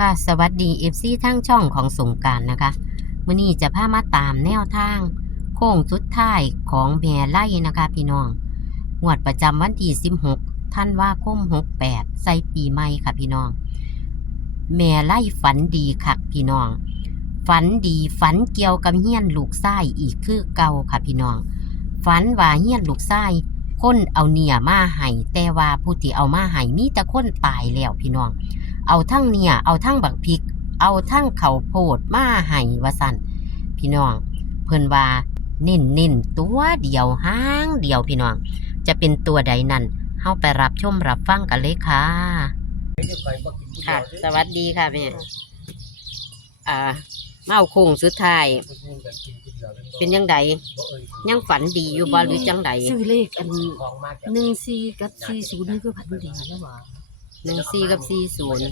ค่ะ สวัสดี FC ทั้งช่องของสงการนะคะมื้อนี้จะพามาตามแนวทาง โค้งสุดท้ายของแม่ไล่นะคะพี่น้องงวดประจำวันที่16ท่านว่าคม68 ใส่ปีใหม่ค่ะพี่น้อง แม่ไล่ฝันดีคักพี่น้อง ฝันดีฝันเกี่ยวกับเฮียนลูกไส้อีกคือเก่าค่ะพี่น้อง ฝันว่าเฮียนลูกไส้คนเอาเนี่ยมาให้แต่ว่าผู้ที่เอามาให้มีแต่คนตายแล้วพี่น้อง เอาทั้งเนี่ย เอาทั้งบักพริก เอาทั้งเขาวโพดมาให้ว่าสันพี่น้อง เพิ่นว่าเน้นเน้นๆตัวเดียวห้างเดียวพี่น้อง จะเป็นตัวใดนั้นเฮาไปรับชมรับฟังกันเลยค่ะ ค่ะ สวัสดีค่ะแม่อ่ามาเอาโค้งสุดท้าย เป็นยังไงยังฝันดีอยู่บ่หรือจังไดซื้อเลขอันหนึ่งสี่กับสี่ศูนย์นี่คือพันดีแล้วบ่ หนึ่งสี่กับสี่ศูนย์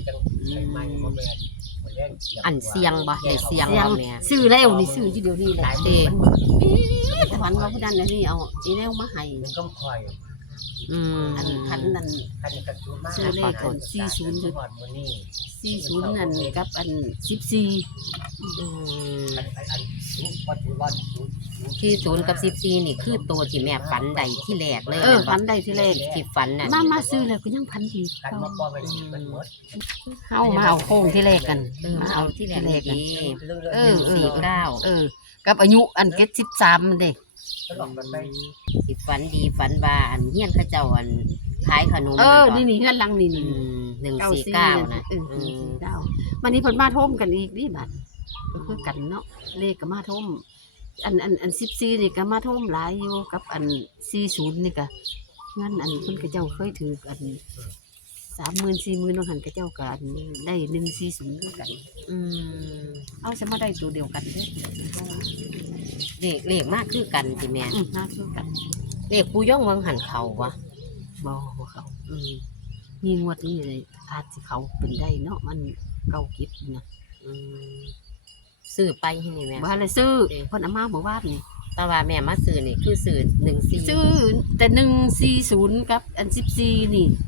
อันเสียงบ่ได้เสียงยับ่งแม่ซื้อแล้วนี่ซื้ออยู่เดียวนี้แหละเด้แต่พันว่าผู้นั้นอันนี้เอาอีแนวมาให้อื มอันพันนั่นซื้อเลขอันสี่ศูนย์สี่ศูนย์นั่นกับอันสิบสี่อืมที่ศูนย์กับสิบสี่นี่คือตัวที่แม่ฝันใดที่แรกเลยเออแม่นบ่พันได้ที่แรกที่ฝันน่ะมามาซื้อแล้วก็ยังพันดีเข้ามาเอาโค้งที่แรกกันเออมาเอาที่แรกที่ดีเอหอนึ่งเอสี่อเก้าเออ กับอายุอันเก็ดสิบสามเด็ก สิฝันดีฝันว่าอันเฮียนเข้าเจ้าอันขายขนมเออบ่นี่นี่เงื่อนหลังนี่อืนี่มหนึ่งสี่เก้านะเอออืหนึ่งมสี่เก้าวันนี้เพิ่นมาท่มกันอีกนี่บัดก็คือกันเนาะเลขก็มาท่มอันอันอันสิบสี่นี่ก็มาท่มหลายอยู่กับอันสี่ศูนย์นี่ก็งั้นอันเพิ่นก็เจ้าเคยถืออัน สามหมื่นสี่หมื่นน้องหันก็เจ้ากันได้หนึ่งสี่ศูนย์ด้วยกัน อืมเอาจะมาได้ตัวเดียวกันเด้เลขเลขมากคือกันสิแม่อืมน่าคือกันเลขปูย่องวังหันเขาวะบ่บ่เขาอืมมีงวดนี้เลยอาจสิเขาเป็นได้เนาะมันเก่ากิบนะอืมซื้อไปให้นี่แม่ว่าเลยซื้อเอ๊ะ เพิ่นเอามาเมื่อวานนี่แต่ว่าแม่มาซื้อนี่คือซื้อหนึ่งสี่ซื้อแต่หนึ่งสี่ศูนย์กับ อันสิบสี่นี่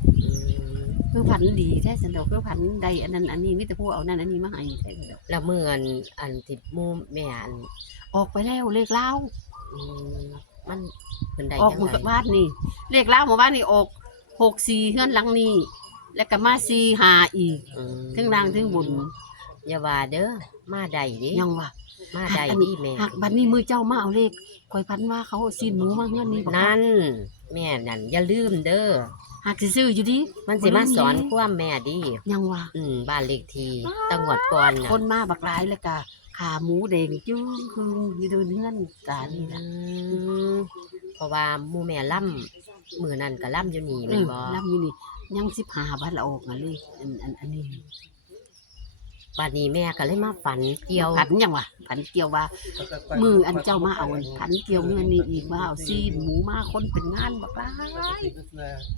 อืม คือพันดีแท้สันดอกคือพันใดอันนั้นอันนี้มิแต่ผู้เอานั่นอันนี้มาให้แท้สันดอกแล้วเมื่ออันอันติดมูแม่อันออกไปแล้วเลขเล่าอืมมันเป็นใดออกจังมือไงกับบ้านนี่เลขเล่าหมู่บ้านนี่ออกหกสี่เฮือนหลังนี่แล้วก็มาสี่หาอีกอืมถึงล่างถึงบนอย่าว่าเด้อมาใดดิยังวะ มาใดอันดินี้แม่หากบัดนี้มือเจ้ามาเอาเลขคอยพันว่าเขาเอาซีนหมูมาเงื่อนนี่บอกนั่น แม่นั่นอย่าลืมเด้อ หากสิซื้ออยู่ดิมันสิมาสอนความแม่ดิยังวะอืมบ้านเลขที่ตังหวัดก่อนน่ะคนมาบักหลายแล้วก็ขาหมูแดงจึ้งคืออยู่เดินเงื่อนกานี่อืนะมเพราะว่าหมู่แม่ล่ำมือนั่นก็ล่ำอยู่นี่เอแม่นอบ่ลำอยู่นี่ยังสิบหาบาทละออกอะเลยอันอันอันนี้ บัดนี้แม่ก็เลยมาฝันเกี่ยวผันยังวะผันเกี่ยวว่า มืออันเจ้ามาเอาอันผันเกี่ยวเงินนี่อีกว่าเอาซีนหมูมาคนเป็นงานบักหลาย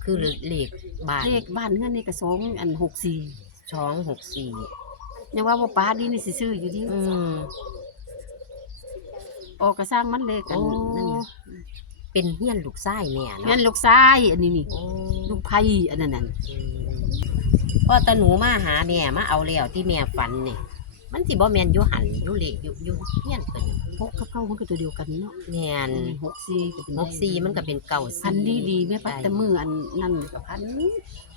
คือเลขบ้านเลขบ้านเงินนี่ก็สองอันหกสี่ช่องหกสี่ยังว่าบ่ป้าดีนี่สิซื้ออยู่ดิอืมออกก็สร้างมันเลยกันโอ้นั่นไงเป็นเฮียนลูกชายแม่เงินเนาะลูกชายอันนี้นี่โอ้ลูกไผ่อันนั้นนั่นอืม พอตาหนูมาหาแม่มาเอาแล้วที่แม่ฝันนี่มันสิบ่แม่นอยู่หันอยู่เลขอยู่อยู่เฮียนเพิ่นพกกับเก้ามันก็ตัวเดียวกันเนาะแม่นหกสี่ก็เป็นหกสี่มันก็เป็นเก่าพันดีดีๆแม่ปัดแต่มืออันนั่นกับพัน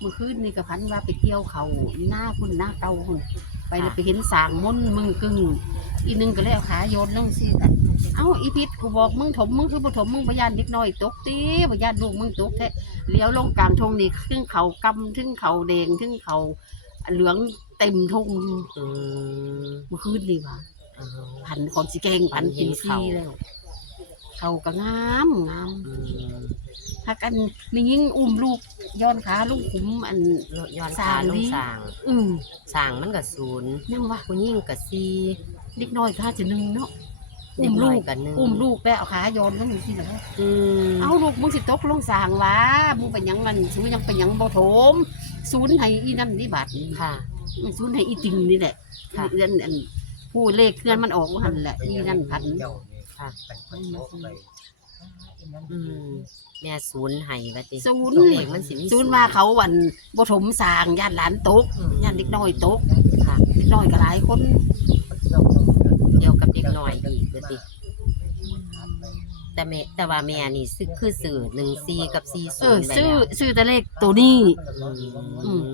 มือคืนนี่กับพันว่าไปเที่ยวเขาหน้าคุณหน้าเก่าคุณ ไปแล้วไปเห็นสางมนต์มึงกึ่งอีหนึงก็เลยเอาขาโยนลงสิเอ้าอีพิษกูบอกมึงถมมึงคือบ่ถมมึงบ่ยานเด็กน้อยตกตีบ่ยานลูกมึงตกแท้เลี้ยวลงกลางทงนี่ทึงเขากำทึงเขาแดงทึงเขาเหลืองเต็มทงอยู่อืมเมื่อคืนนี่ว่ะเอาพันคนสิแกงพันเห็กินนเขาซีแล้วเขาก็งามงาม อืมถ้ากันมียิ่งอุ้มลูกย้อนขาลูกขุมอัน ย้อนสร้าขางลดิงสร้างอืมสร้างมันก็ศูนย์ยังวะผู้หญิงก็สี่เล็กน้อยขาจะหนึ่งเนาะเด็อุ้กมน้ลูอยกก็หนึ่งอุ้มลูกไปเอาขาโยนลงที่ไหนอืมเอาลูกมึงสิตกลงสางวะมึงไปหยังมันสูยังไปหยังบ่โถมศูนย์ให้อีนั่นนี่บาทนี่ค่ะศูนย์ให้อีติงนี่แหละค่ะอีนั่นอันผู้เลขเคลื่อนมันออกว่าหันแหละอีนั่นพันค่ะ อืมแม่ศูนย์ให้ว่าติศูนย์เลขมันสิมีศูนย์ว่าเขาวันบ่ถมสร้างญาติหลานตกญาติเด็กน้อยตกค่ะเด็กน้อยก็หลายคนเดียวกับเด็กน้อยอีกว่าติแต่แม่แต่ว่าแม่นี่ซื้อคือซื้อ14กับเออ40ไว้ซื้อแล้วซื้อแต่เลขตัวนี้ อืม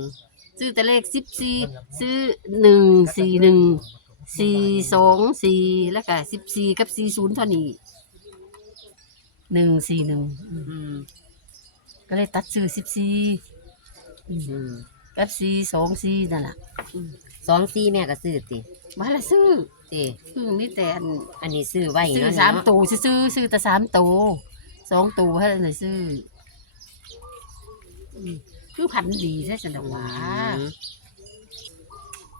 ซื้อแต่เลขสิบสี่ซื้อหนึ่งสี่หนึ่งสี่สองสี่แล้วก็สิบสี่กับสี่ศูนย์เท่านี้ หนึ่งสี่หนึ่งอืมก็เลยตัดซื้อสิบสี่อืมกับสี่สองสี่นั่นแหละสองสี่แม่ก็ซื้อติมาละซื้อติคือมีแต่อันอันนี้ซื้อไว้ซื้อเนาะสามเนาะตัวซื้อๆซื้อแต่สามตัวสองตัวให้หน่อยซื้ออืมคือพันดีใช่ไหมวะอืม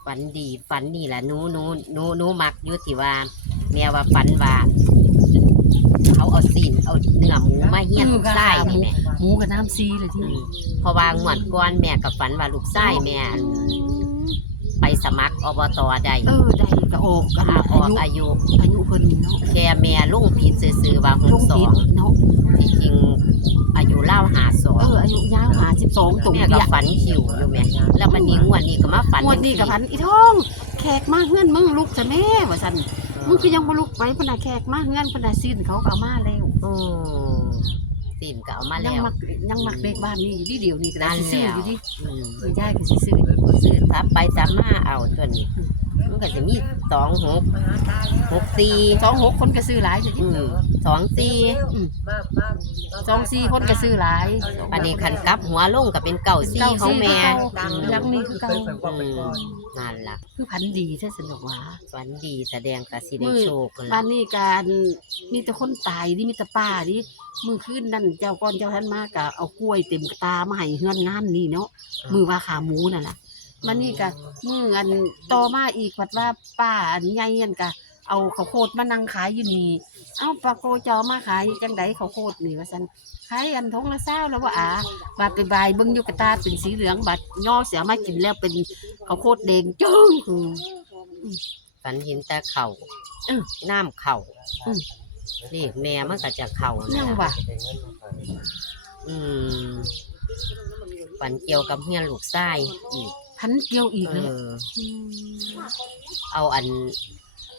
ฝันดีฝันนี่แหละหนูหนูหนูหนูมักอยู่ที่ว่าแม่ว่าฝันว่า เขาเอาซีนเอาเนื้อหมูมาเฮี้ยนลูกไส้นี่แม่หมูกับน้ำซีเลยอืที่มเพราะว่างวดก่อนแม่กับฝันว่าลูกไส้แม่อั่นไปสมัครอบตได้เออได้ก็ออกกันอาออาอกยุอายุอายุเพิ่นเนาะแค่แม่ลุงผิดซื่อๆว่าหลกงสอผิดงเนาะที่จริงอายุเล่าหาสองเอออายุยาวหาสิบสองตุ่มแม่ก็เดียฝันคิวอยู่แม่แล้วมันนี้งวดนี้ก็มาฝันงวดนี้กับพันอีท้อง แขกมาเฮือนมึงลุกจะแม่ว่าซั่น มึงคือยังบ่ลุกไปพนน่ะแขกมาเฮือนพนน่ะซีนเขาก็เอามาแล้วโอ้ซีนก็เอามายัแล้งวมักยังมักเด็กบ้านนี้อยู่ดีเดียวนี่ก็ได้นั่นซื้อแล้วอยู่ดิอืมไม่ได้ก็สิซื้อซื้อทับไปทับมาเอาตัวนี้ มันก็จะมีสองหกหกสี่สองหกคนก็ซื้อหลายอยู่ดิอืม สองสี่สองสี่คนก็ซื้อหลายอันนี้คันกลับหัวลงก็เป็นเก่าสี่เก้าของสี่แม่คือเก่าอืมยังมีคือเก่าอืมนั่นล่ะคือพันดีแท้สนุกว่าฝันดีแสดงกับสิได้มือโชคนั่นบ้าล่ะนนี้การมีแต่คนตายดิมีแต่ป้าดิมือขึ้นนั่นเจ้าก้อนเจ้าท่านมากกะเอากล้วยเต็มตามาให้เฮือนงานนี่เนาะมือว่าขาหมูนั่นแหละมันนี่กะมืออันต่อมาอีกวัดว่าป้าอันใหญ่ยันกะเอาข้าวโพดมานั่งขายอยู่นี่ เอ้าปลาโกเจ้ามาขายจังไดข้าวโพดนี่ว่าซั่นขายอันทงละเศร้าแล้วว่าอาบาดไปบายเบิ่งอยู่กระตาเป็นสีเหลืองบัดย่อเสียมากินแล้วเป็นข้าวโพดแดงจึ้งคือฝันเห็นแต่เข่าเออน้ำเข่าอืมนี่แม่มันก็จะเข่ายันั่งนล่ะวะอืมฝันเกี่ยวกับเฮียนลูกไส้อีกพันเกี่ยวอีกเอเลยอเอาอัน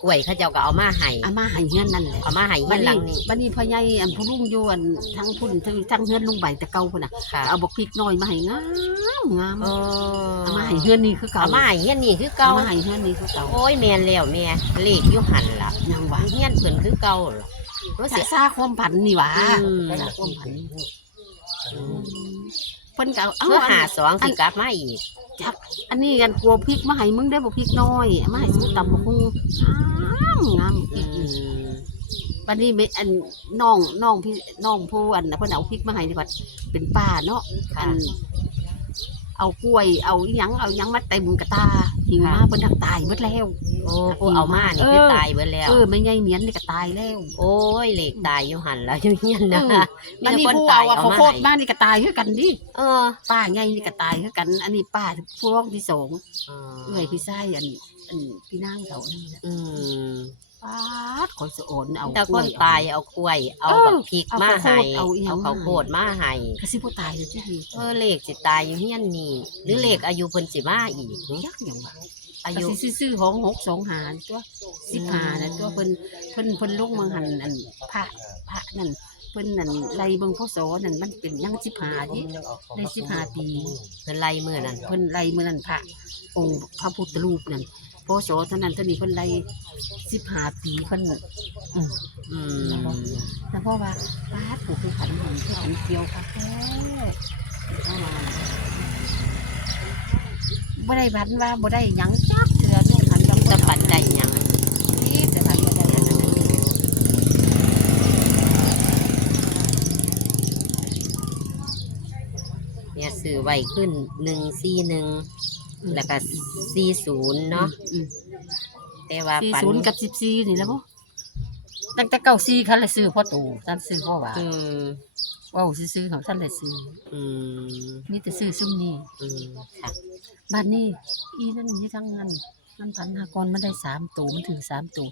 กล้วยเขาเจ้าก็เอามาให้อามาให้เฮือนนั่นแหละเอามาให้เฮีบัยดนหลันี้งนี้บัดนี้พ่อใหญ่อันผู้ลุงอยู่อันทั้งพุ่นทั้งทั้งเฮือนลุงใบแต่เก่าพุ่นน่ะค่ะเอาบอกพริกน้อยมาให้งามงามเออเอามาให้เฮือนนี่คือเก่าเอามาให้เฮียนนี่คือเอาเก่ามาให้เฮือนนี่คือเก่าโอ้ยแม่นแล้วแม่เลขอยู่หันล่ะยังวะเฮียนเพิ่นคือเก่าล่ะรู้เสีสึยกซาความผันนี่หวะอืมซาความผันอืมเพิ่นก็เอาเอาเพื่ออันหาสองสิกลับมาอีก จักอันนี้กันกลัวพริกมาให้มึงได้บอกพริกน้อยเอามาให้สู้ตำบักหุ่งงามงามพริอืกนี่มบัดนี้ไม่อันน้องน้องพี่น้องผู้อันน่ะเพิ่นเอาพริกมาให้นี่บัดเป็นป้าเนาะค่ะอันเอากล้วย เอาอิหยังเอาอิหยังมาเต็มกระตา หิวมาเพิ่นทักตายหมดแล้ว โอ้ผู้เอามานี่คือตายเบิดแล้ว เออไม่ไงเหมียนนี่ก็ตายแล้วโอ้ยเลขตายอยู่หันแล้วอยู่เฮียนนะเอออันนี้มีผู้ตาเอายอะเอาเขามาโคตรให้มานี่ก็ตายคือกันดิเออป้าไงนี่ก็ตายคือกัน อันนี้ป้าผู้ร้องที่สองเอเอ้ยพี่ไส้อันอันพี่นางเขาอันนี้แหละอืม ป้าดคอยสะโอนเอาแต่กคล้วนตายเอากล้วย เอาเออบักพริกเอามาข้าวโพให้ดเอาอิหยังเอาข้าวโพดมาให้กระซิบผู้ตายเลยที่ดีเออเลขสิตายอยู่เฮียนนี่หรือเลขอายุเพิ่นสิมาอีกหึยักษ์อย่างวะอาอายุยุซื้อๆของหกสองหารตัวสิบหานะตัวเพิ่นเพิ่นเพิ่นลงเมืองหันอันพระพระนั่นเพิ่นนั่นไล่เบิ่งพ่อโสนั่นมันเป็นยังสิบหาดิได้สิบหาปีเพิ่นไล่มื้อนั้นเพิ่นไล่เมื่อนั้นพระองค์พระพุทธรูปนั่น พ่อโสเท่านั้นเท่านี้เพิ่นไล่สิบหาปีเพิ่นอืมอืมแล้วพ่อว่าป้าดปู่คือขันหินคือขันเกียวค่ะแท้เข้ามาบ่ได้พันว่าบ่ได้หยังจักเถื่อลูกขันจำจะปันใจหยังนี่แต่พันบ่ได้อันนั้นเนี่ยซื้อไว้ขึ้น141 แล้วก็40เนาะอืมแต่ว่าสี่ปันศูนย์กับสิบสี่นี่แหล้วบ่ตั้งแต่เก้าสี่คันเลยซื้อพ่อตู่ท่านซื้อพ่อว่าอืมเว้าซื้อๆของท่านเลยซื้ออืมมีแต่ซื้อซุ่มนี้อืมค่ะบ้านนี้อีนั่นนี่ทั้งนั้นมันพันหากรมันได้สามตัวมันถือสามตัว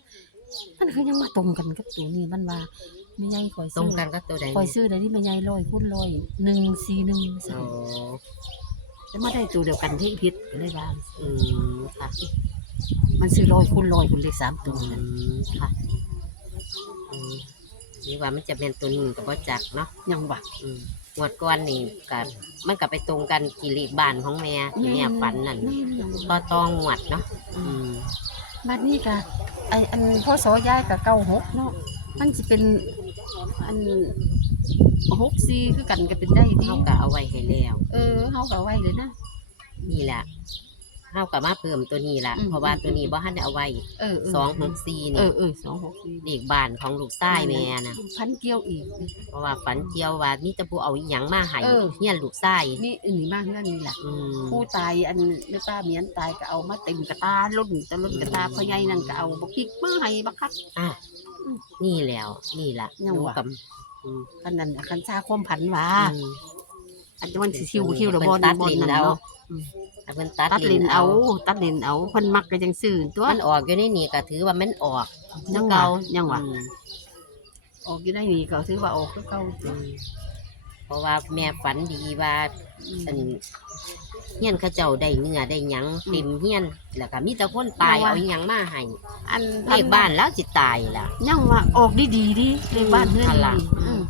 มันคือยังมาตรงกันกับตัวนี้มันว่าไม่ใหญ่ข่อยตรซื้งอกันก็ตัวใดข่อยซื้อได้ที่ไม่ใหญ่ร้อยคูณร้อยหนึ่งสี่หนึ่ง อ๋อ แล้วมาได้ตัวเดียวกันที่พิษก็เลยว่าอืมค่ะ มันซื้อร้อยคูณร้อยคูณเลขสามตัวอืนั่นมค่ะอืมนี่ว่ามันจะเป็นตัวนี้กับว่าจักเนาะยังวะอืมงวดก้อนนี่กับมันก็ไปตรงกันกี่เลขบ้านของแม่ที่แม่ฝันนั่นแม่ยังก็ต้องงวดเนาะอืมบัดนี้ก็ไออันพ่อสอยายกับเก้าหกเนาะมันจะเป็นอัน หกสี่คือกันก็เป็นได้ดีเขาก็เอาไว้ให้แล้วเออเฮาก็เอาไว้เลยนะ นี่แหละเขาก็มาเพิ่มตัวนี้ละอืม เพราะว่าตัวนี้บ่ทันได้เอาไว้เออเสองหกสี่เอนี่อเออสองหกสี่เลขบ้านของลูกชายแม่นะพันเกี่ยวอีก เพราะว่าฝันเจียวว่ามีแต่ผู้เอาอีหยังมาให้เออ เฮียนลูกชายนี่อันนี้มากเรื่องนี้แหละอืม ผู้ตายอันไม่ป้าเมียนตายก็เอามาเต็มกระตาล้นตะล้นกระตาพ่อใหญ่นั่นก็เอาบักพริกมือให้บักคัก อะนี่แล้วนี่ล่ะยังวะกับ อืมคันนั้นคันชาความผันหว่าอืมอันนี้มันสิคิวคิวระบอนเพิ่นตัดบอนลิ้นนั่นเอาเนาะถ้าเพิ่นตัดตัดลิ้ลิ้นนเอา เอา ตัดลิ้นเอาเพิ่นมักก็จังซื่อตัวมันออกอยู่ในนี่ก็ถือว่ามันออกยังเก่าว่ายังว่าอืมออกอยู่ได้นี่ก็ถือว่าออกคือเก่าอืมเพราะว่าแม่ฝันดีว่าอัน เฮียนเขาเจ้าได้เนื้อได้หยังเต็มเฮียนแล้วก็มีแต่คนตายเอาอีหยังมาให้อันเลขบ้านแล้วสิตายล่ะ ยังว่าออกดีดีๆดิเลขบ้านเฮือนอันหลังดีอืม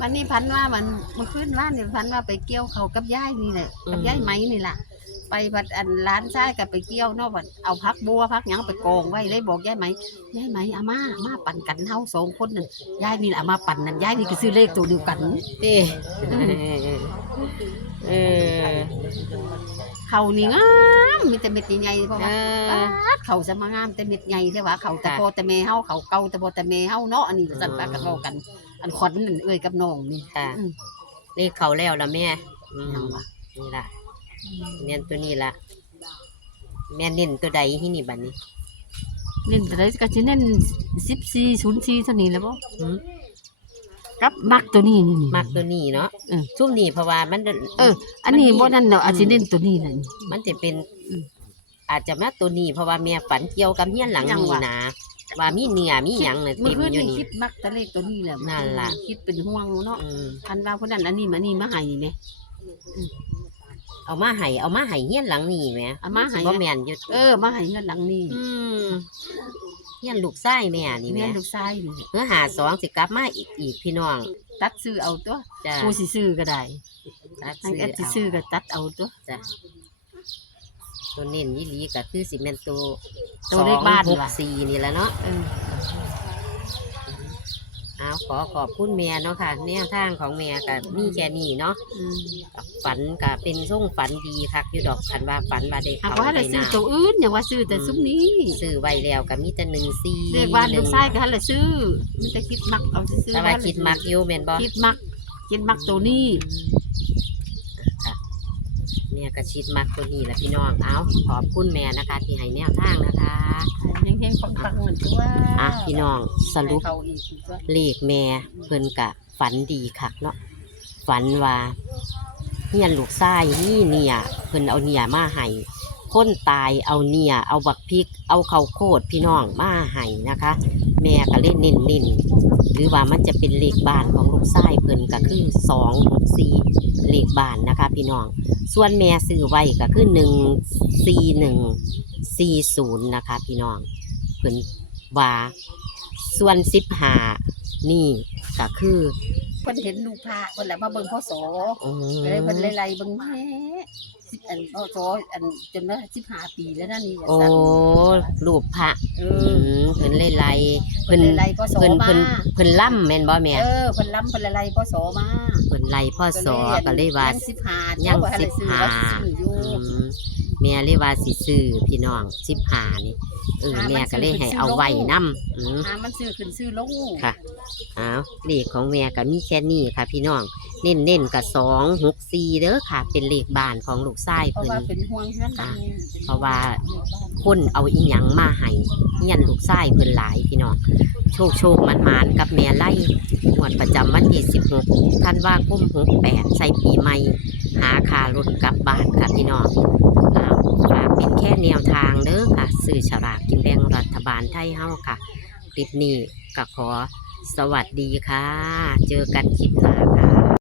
วันนี้พันว่ามันเมื่อคืนว่านนี่พันว่าไปเกี่ยวเขากับยายนี่แหละกับยายไหมนี่ล่ะ ไปบัดอันร้านชายกับไปเกี่ยวเนาะบัดเอาพักบัวพักหยังไปกองไว้เลยบอกยายไหมยายไหมอามามาปั่นกันเฮาสองคนนั่นยายนี่แหละอามาปั่นนั่นยายนี่ก็ซื้อเลขตัวเดียวกันเด้เออเขานี่งามมีแต่เม็ดใหญ่เพราะว่าเขาจะมางามแต่เม็ดใหญ่แต่ว่าเขาแต่พอแต่แม่เฮาเขาเกาแต่พอแต่แม่เฮาเนาะอันนี้สั่นปากกันเว้ากัน อันขวัญนั่นเอ้ยกับน้องนี่ค่ะอืมเลขเขาแล้วล่ะแม่นี่ล่ะ แม่นตัวนี้ล่ะแม่เน้นตัวใดที่นี่บัดนี้เล่นแต่ได้ก็สิเน้น14 04เท่านี้แหล้วบ่หืมกับมักตัวนี้นี่นี่ มักตัวนี้เนาะอืมช่วงนี้เพราะว่ามัน เออ อันนี้มันมีบ่นั่นดอกอาจสิอืมเน้นตัวนี้นั่น มันจะเป็น อืมอาจจะมาตัวนี้เพราะว่าแม่ฝันเกี่ยวกับเฮียนหลังยังนี้วะ นะว่ามีเนื้อมีหยังน่ะเมื่เต็อมคืนอยู่นี่นี่ คิดมักแต่เลขตัวนี้แหละนั่นล่ะ คิดเป็นห่วงเนาะอืมพันว่าคนนั้นอันนี้มานี่มาให้แหม เอามาให้เอามาให้เฮียนหลังนี้แหมเอามาให้บ่แม่นอยู่เออมาให้เงินหลังนี้อืมเฮียนลูกชายแม่นี่แหแม่ม่ลูกชายนี่เมื่อหาสองสิกลับมาอีกอีกพี่น้องตัดซื้อเอาตัวจ้ะผู้สิซื้อก็ได้ตัดทางซื้อแอดสิเอาซื้อก็ตัดเอาตัว จ้ะตัวเน้นยี่หลีก็คือสิเมนตัวตัวเลขบ้านหกล่ะสี่นี่แหละเนาะ เออ เอาขอขอบคุณแม่เนาะค่ะ แนวทางของแม่ก็มีแค่นี้เนาะอืมฝันก็เป็นส่งฝันดีคักอยู่ดอกคันว่าฝันว่าได้หากเขาว่าได้ได้ซื้อน้ตัวอื่นอย่าว่าซื้อแต่ซุ้มนี้ำซื้อไว้แล้วก็มีแต่หนึ่งสี่เรียกว่าลูกชายก็หั่นละซื้อมันจะคิดมักเอาซื้อแต่ว่าคิดมักอยู่แม่นบ่คิดมักคิดมักตัวนี้ค่ะ แม่ก็ชิดมักตัวนี้แหละพี่น้องเอาขอบคุณแม่นะคะ ที่ให้แนวทางนะคะยังเฮงๆปังๆเหมือนตัวอะพี่น้องสรุปให้เขาอีกตัวเลขแม่เพิ่นกะฝันดีคักเนาะฝันว่าเฮียนลูกชายนี่เนี่ยเพิ่นเอาเนี่ยมาให้คนตายเอาเนี่ยเอาบักพริก เอาข้าวโพดพี่น้องมาให้นะคะ แม่ก็เล่นเน้นเน้นๆ หรือว่ามันจะเป็นเลขบ้านของลูกชายเพิ่นก็คือสองหกสี่เลขบ้านนะคะ พี่น้อง ส่วนแม่ซื้อไว้ก็คือหนึ่งสี่หนึ่งสี่ศูนย์นะคะ พี่น้องเพิ่นว่าส่วนสิบหานี่ก็คือเพิ่นเห็นลูกพระเพิ่นแหละมาเบิ่งพ่อโสอืมก็เลยเพิ่นไล่ๆเบิ่งแม่สิ อันพ่อโสอันจนว่า15ปีแล้วนะนี่โอ้ รูปพระเออือมเพิ่นไล่ๆเพิ่เพิ่นนไล่ๆพ่อโสเพิ่นมาเพิ่นเพิ่นล่ำแม่นบ่แม่เออเพิ่นล้ำเพิ่นไล่ๆพ่อโสมาเพิ่นไล่พ่อสอก็เลยว่า ยัง15ยังบ่ทันได้ซื้อ15ว่าซื้ออยู่อืม แม่เลยว่าสิซื้อพี่น้องสิบหานี่เออหามันแม่ก็เลยซื้อให้ซื้อเอาลงไว้นำอืม หามันซื้อขึ้นซื้อลงค่ะ อ้าวเลขของแม่ก็มีแค่นี้ค่ะ พี่น้องเน้นเน้นๆกับสองหกสี่เด้อค่ะ เป็นเลขบ้านของลูกชายเพราะเพิ่น ว่าเป็นห่วงเฮือนดังเพราะว่า คนเอาอีหยังมาให้เฮียนลูกชายเพิ่นหลายพี่น้องโชคโชคมันมานๆกับแม่ไล่งวดประจำวันที่สิบหกท่านว่ากุ้มหกแปดใส่ปีใหม่ หาคารถกลับบ้านค่ะพี่น้องอ้า ฝากเป็นแค่แนวทางเด้อค่ะสื่อฉลากกินแบ่งรัฐบาลไทยเฮาค่ะ คลิปนี้ก็ขอสวัสดีค่ะ เจอกันคลิปหน้าค่ะ